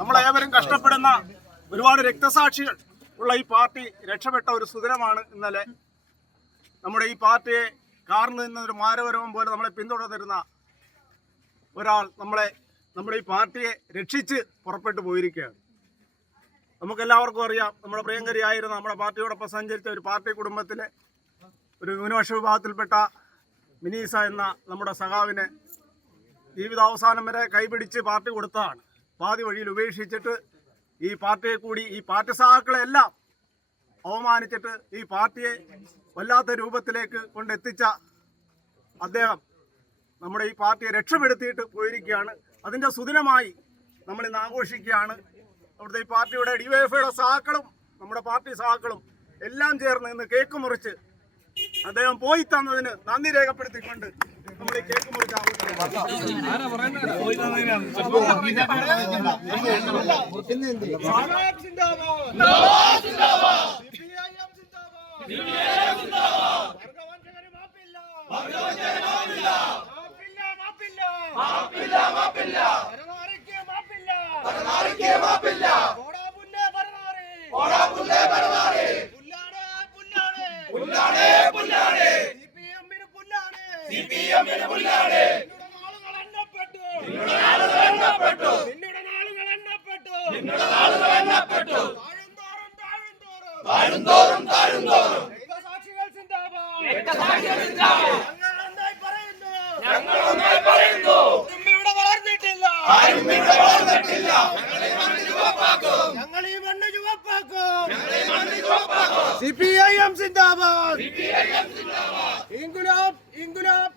നമ്മളേവരും കഷ്ടപ്പെടുന്ന ഒരുപാട് രക്തസാക്ഷികൾ ഉള്ള ഈ പാർട്ടി രക്ഷപ്പെട്ട ഒരു സുദിനമാണ് ഇന്നലെ. നമ്മുടെ ഈ പാർട്ടിയെ കാർന്നു നിന്ന ഒരു മാരവരവം പോലെ നമ്മളെ പിന്തുടർന്നിരുന്ന ഒരാൾ നമ്മുടെ ഈ പാർട്ടിയെ രക്ഷിച്ച് പുറപ്പെട്ടു പോയിരിക്കുകയാണ്. നമുക്കെല്ലാവർക്കും അറിയാം, നമ്മുടെ പ്രിയങ്കരിയായിരുന്ന നമ്മുടെ പാർട്ടിയോടൊപ്പം സഞ്ചരിച്ച ഒരു പാർട്ടി കുടുംബത്തിലെ ഒരു ന്യൂനപക്ഷ വിഭാഗത്തിൽപ്പെട്ട മിനീസ എന്ന നമ്മുടെ സഖാവിനെ ജീവിതാവസാനം വരെ കൈപിടിച്ച് പാർട്ടി കൊടുത്തതാണ്. പാതി വഴിയിൽ ഉപേക്ഷിച്ചിട്ട് ഈ പാർട്ടിയെ കൂടി ഈ പാർട്ടി സഖാക്കളെല്ലാം അവമാനിച്ചിട്ട് ഈ പാർട്ടിയെ വല്ലാത്ത രൂപത്തിലേക്ക് കൊണ്ടെത്തിച്ച അദ്ദേഹം നമ്മുടെ ഈ പാർട്ടിയെ രക്ഷപ്പെടുത്തിയിട്ട് പോയിരിക്കുകയാണ്. അതിൻ്റെ സുദിനമായി നമ്മളിന്ന് ആഘോഷിക്കുകയാണ്. അവിടുത്തെ ഈ പാർട്ടിയുടെ ഡിവൈഎഫ്ഐയുടെ സഹാക്കളും നമ്മുടെ പാർട്ടി സഹാക്കളും എല്ലാം ചേർന്ന് ഇന്ന് കേക്ക് മുറിച്ച് അദ്ദേഹം പോയി തന്നതിന് നന്ദി രേഖപ്പെടുത്തിക്കൊണ്ട് നമ്മൾ ഈ കേക്ക് മുറിച്ച് CPIM സിന്ദാബാദ്. ഇൻകുലാബ് ഇൻകുലാബ്